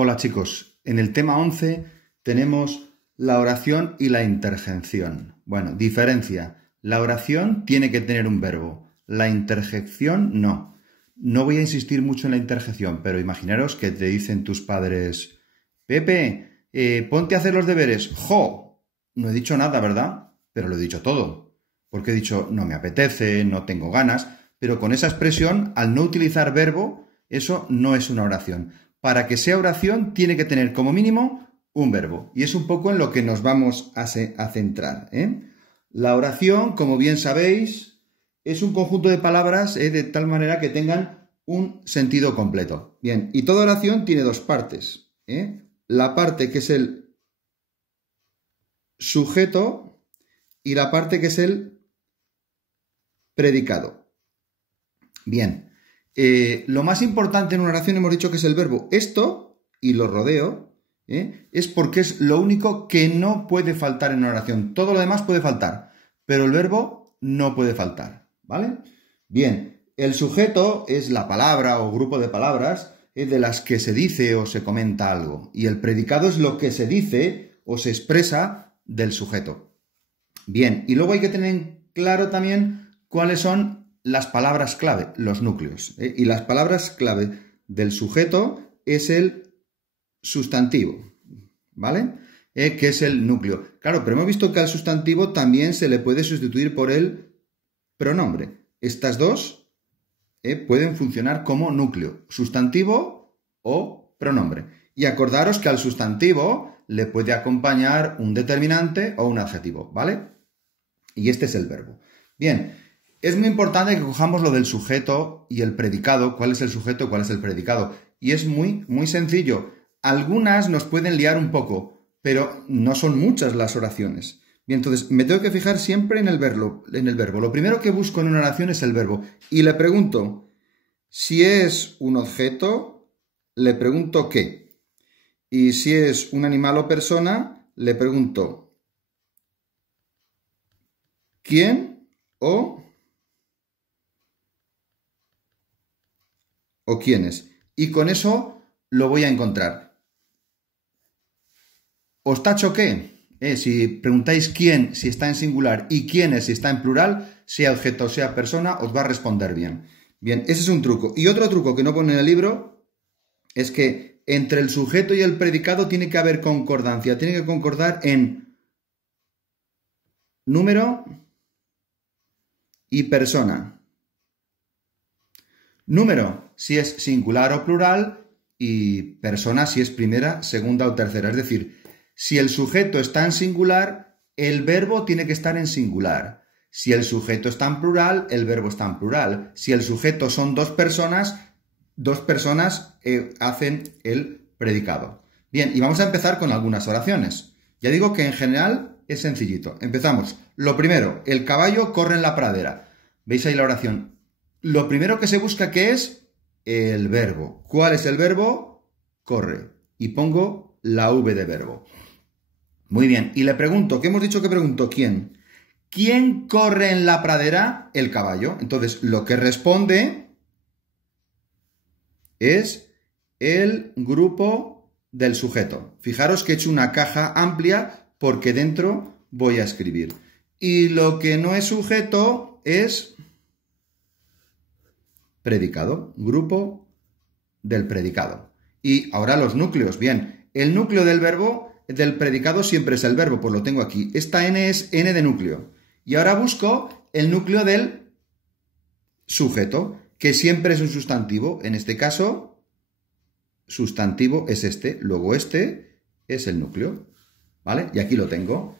Hola chicos, en el tema 11 tenemos la oración y la interjección. Bueno, diferencia. La oración tiene que tener un verbo, la interjección no. No voy a insistir mucho en la interjección, pero imaginaros que te dicen tus padres: Pepe, ponte a hacer los deberes. ¡Jo! No he dicho nada, ¿verdad? Pero lo he dicho todo. Porque he dicho no me apetece, no tengo ganas, pero con esa expresión, al no utilizar verbo, eso no es una oración. Para que sea oración tiene que tener como mínimo un verbo. Y es un poco en lo que nos vamos a centrar, ¿eh? La oración, como bien sabéis, es un conjunto de palabras de tal manera que tengan un sentido completo. Bien, y toda oración tiene dos partes, ¿eh? La parte que es el sujeto y la parte que es el predicado. Bien. Lo más importante en una oración hemos dicho que es el verbo. Esto, y lo rodeo, es porque es lo único que no puede faltar en una oración. Todo lo demás puede faltar, pero el verbo no puede faltar, ¿vale? Bien, el sujeto es la palabra o grupo de palabras de las que se dice o se comenta algo. Y el predicado es lo que se dice o se expresa del sujeto. Bien, y luego hay que tener claro también cuáles son las palabras clave, los núcleos. Y las palabras clave del sujeto es el sustantivo, ¿vale? Que es el núcleo. Claro, pero hemos visto que al sustantivo también se le puede sustituir por el pronombre. Estas dos pueden funcionar como núcleo, sustantivo o pronombre. Y acordaros que al sustantivo le puede acompañar un determinante o un adjetivo, ¿vale? Y este es el verbo. Bien. Es muy importante que cojamos lo del sujeto y el predicado, cuál es el sujeto y cuál es el predicado. Y es muy sencillo. Algunas nos pueden liar un poco, pero no son muchas las oraciones. Bien, entonces me tengo que fijar siempre en el verbo. Lo primero que busco en una oración es el verbo. Y le pregunto, si es un objeto, le pregunto qué. Y si es un animal o persona, le pregunto quién o quiénes. Y con eso lo voy a encontrar. ¿Os tacho qué? Si preguntáis quién, si está en singular, y quiénes, si está en plural, sea objeto o sea persona, os va a responder bien. Bien, ese es un truco. Y otro truco que no pone en el libro es que entre el sujeto y el predicado tiene que haber concordancia. Tiene que concordar en número y persona. Número, si es singular o plural, y persona, si es primera, segunda o tercera. Es decir, si el sujeto está en singular, el verbo tiene que estar en singular. Si el sujeto está en plural, el verbo está en plural. Si el sujeto son dos personas hacen el predicado. Bien, y vamos a empezar con algunas oraciones. Ya digo que en general es sencillito. Empezamos. Lo primero, el caballo corre en la pradera. ¿Veis ahí la oración? Lo primero que se busca, ¿qué es? El verbo. ¿Cuál es el verbo? Corre. Y pongo la V de verbo. Muy bien. Y le pregunto, ¿qué hemos dicho que pregunto? ¿Quién? ¿Quién corre en la pradera? El caballo. Entonces, lo que responde es el grupo del sujeto. Fijaros que he hecho una caja amplia porque dentro voy a escribir. Y lo que no es sujeto es predicado, grupo del predicado. Y ahora los núcleos. Bien, el núcleo del verbo, del predicado siempre es el verbo, pues lo tengo aquí. Esta N es N de núcleo. Y ahora busco el núcleo del sujeto, que siempre es un sustantivo. En este caso, sustantivo es este, luego este es el núcleo, ¿vale? Y aquí lo tengo.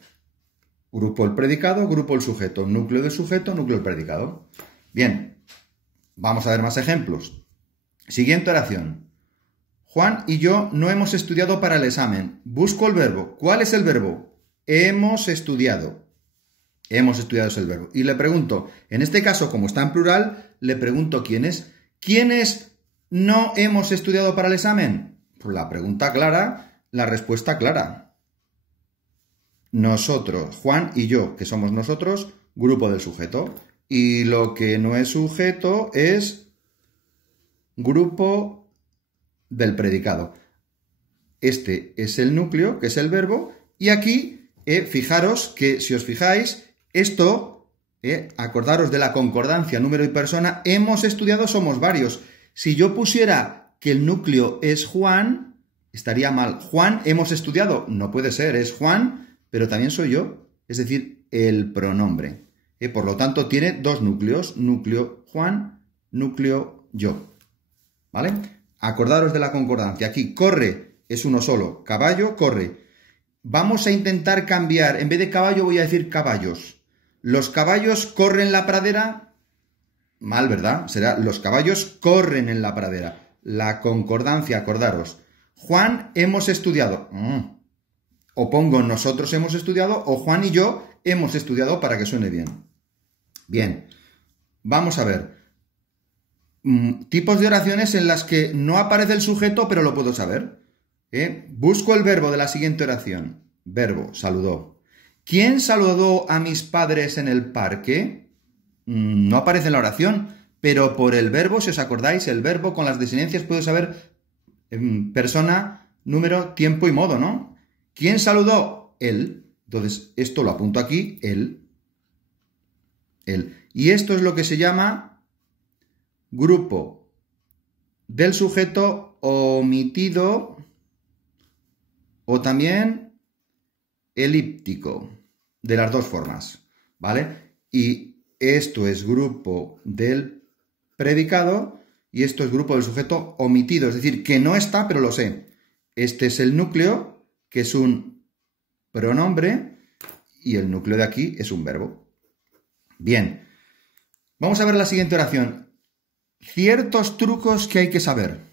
Grupo el predicado, grupo el sujeto, núcleo del sujeto, núcleo del predicado. Bien. Vamos a ver más ejemplos. Siguiente oración. Juan y yo no hemos estudiado para el examen. Busco el verbo. ¿Cuál es el verbo? Hemos estudiado. Hemos estudiado es el verbo. Y le pregunto, en este caso, como está en plural, le pregunto quiénes. ¿Quiénes no hemos estudiado para el examen? Pues la pregunta clara, la respuesta clara. Nosotros, Juan y yo, que somos nosotros, grupo del sujeto. Y lo que no es sujeto es grupo del predicado. este es el núcleo, que es el verbo, y aquí, fijaros que si os fijáis, esto, acordaros de la concordancia, número y persona, hemos estudiado, somos varios. Si yo pusiera que el núcleo es Juan, estaría mal. Juan, hemos estudiado, no puede ser, es Juan, pero también soy yo, es decir, el pronombre. Por lo tanto, tiene dos núcleos, núcleo Juan, núcleo yo. ¿Vale? Acordaros de la concordancia. Aquí, corre, es uno solo. Caballo, corre. Vamos a intentar cambiar. En vez de caballo voy a decir caballos. ¿Los caballos corren la pradera? Mal, ¿verdad? Será los caballos corren en la pradera. La concordancia, acordaros. Juan, hemos estudiado. O pongo nosotros hemos estudiado o Juan y yo hemos estudiado para que suene bien. Bien. Vamos a ver. Tipos de oraciones en las que no aparece el sujeto, pero lo puedo saber. Busco el verbo de la siguiente oración. Verbo, saludó. ¿Quién saludó a mis padres en el parque? No aparece en la oración, pero por el verbo, si os acordáis, el verbo con las desinencias puedo saber persona, número, tiempo y modo, ¿no? ¿Quién saludó? Él. Entonces, esto lo apunto aquí, él. Él. Y esto es lo que se llama grupo del sujeto omitido o también elíptico, de las dos formas, ¿vale? Y esto es grupo del predicado y esto es grupo del sujeto omitido, es decir, que no está, pero lo sé. Este es el núcleo, que es un pronombre, y el núcleo de aquí es un verbo. Bien, vamos a ver la siguiente oración. Ciertos trucos que hay que saber,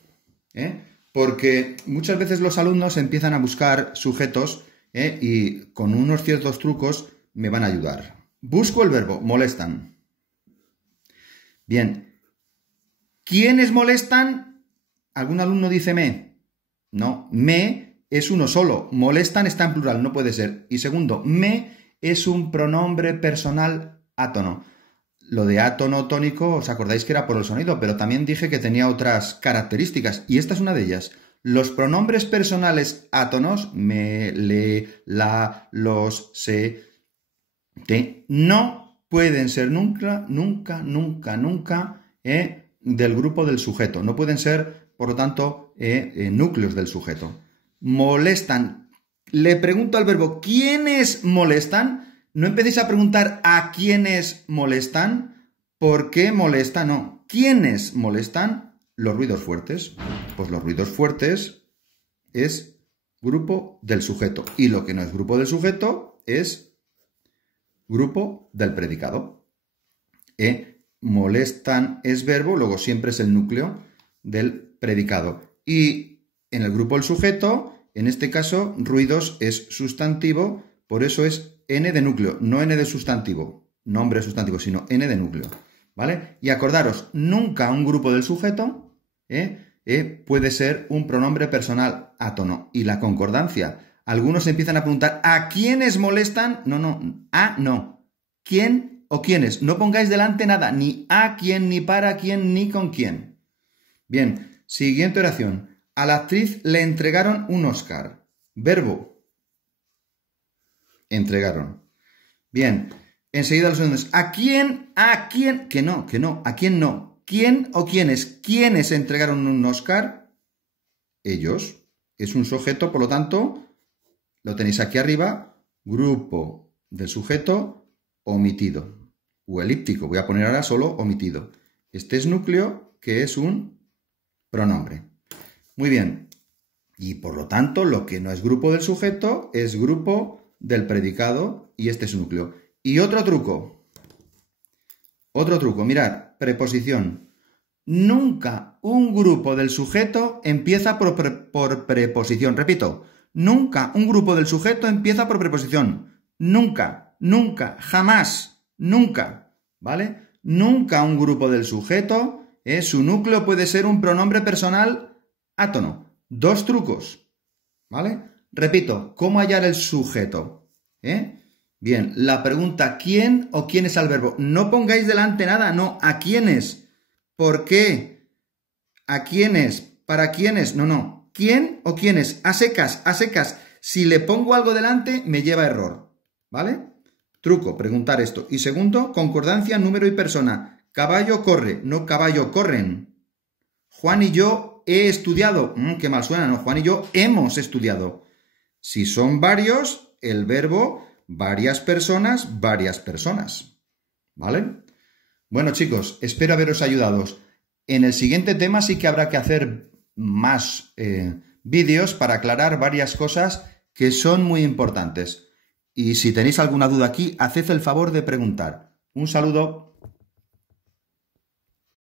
porque muchas veces los alumnos empiezan a buscar sujetos y con unos ciertos trucos me van a ayudar. Busco el verbo, molestan. Bien, ¿quiénes molestan? ¿Algún alumno dice me? No, me es uno solo, molestan está en plural, no puede ser. Y segundo, me es un pronombre personal átono. Lo de átono tónico, os acordáis que era por el sonido, pero también dije que tenía otras características, y esta es una de ellas. Los pronombres personales átonos, me, le, la, los, se, te, no pueden ser nunca del grupo del sujeto. No pueden ser, por lo tanto, núcleos del sujeto. Molestan. Le pregunto al verbo, ¿quiénes molestan? No empecéis a preguntar a quiénes molestan, ¿por qué molestan? No. ¿Quiénes molestan? Los ruidos fuertes. Pues los ruidos fuertes es grupo del sujeto. Y lo que no es grupo del sujeto es grupo del predicado. Molestan es verbo, luego siempre es el núcleo del predicado. Y en el grupo del sujeto, en este caso, ruidos es sustantivo, por eso es N de núcleo, no N de sustantivo, nombre sustantivo, sino N de núcleo, ¿vale? Y acordaros, nunca un grupo del sujeto puede ser un pronombre personal átono. Y la concordancia, algunos empiezan a preguntar, ¿a quiénes molestan? No, a no. ¿Quién o quiénes? No pongáis delante nada, ni a quién, ni para quién, ni con quién. Bien, siguiente oración. A la actriz le entregaron un Oscar. Verbo. Entregaron. Bien, enseguida los segundos. ¿A quién? ¿A quién? Que no, ¿a quién no? ¿Quién o quiénes? ¿Quiénes entregaron un Oscar? Ellos. Es un sujeto, por lo tanto, lo tenéis aquí arriba, grupo del sujeto omitido. O elíptico, voy a poner ahora solo omitido. Este es núcleo, que es un pronombre. Muy bien. Y por lo tanto, lo que no es grupo del sujeto es grupo del predicado y este es núcleo. Y otro truco, mirad, preposición. Nunca un grupo del sujeto empieza por preposición. Repito, nunca un grupo del sujeto empieza por preposición. Nunca, jamás, nunca, ¿vale? Nunca un grupo del sujeto, su núcleo puede ser un pronombre personal átono. Dos trucos, ¿vale? Repito, ¿cómo hallar el sujeto? Bien, la pregunta ¿quién o quién es al verbo? No pongáis delante nada, no, ¿a quiénes? ¿Por qué? ¿A quiénes? ¿Para quiénes? No. ¿quién o quiénes? A secas, a secas. Si le pongo algo delante, me lleva error. ¿Vale? Truco, preguntar esto. Y segundo, concordancia, número y persona. Caballo corre, no caballo corren. Juan y yo he estudiado. Qué mal suena, ¿no? Juan y yo hemos estudiado. Si son varios, el verbo varias personas, varias personas. ¿Vale? Bueno, chicos, espero haberos ayudado. En el siguiente tema sí que habrá que hacer más vídeos para aclarar varias cosas que son muy importantes. Y si tenéis alguna duda aquí, haced el favor de preguntar. Un saludo.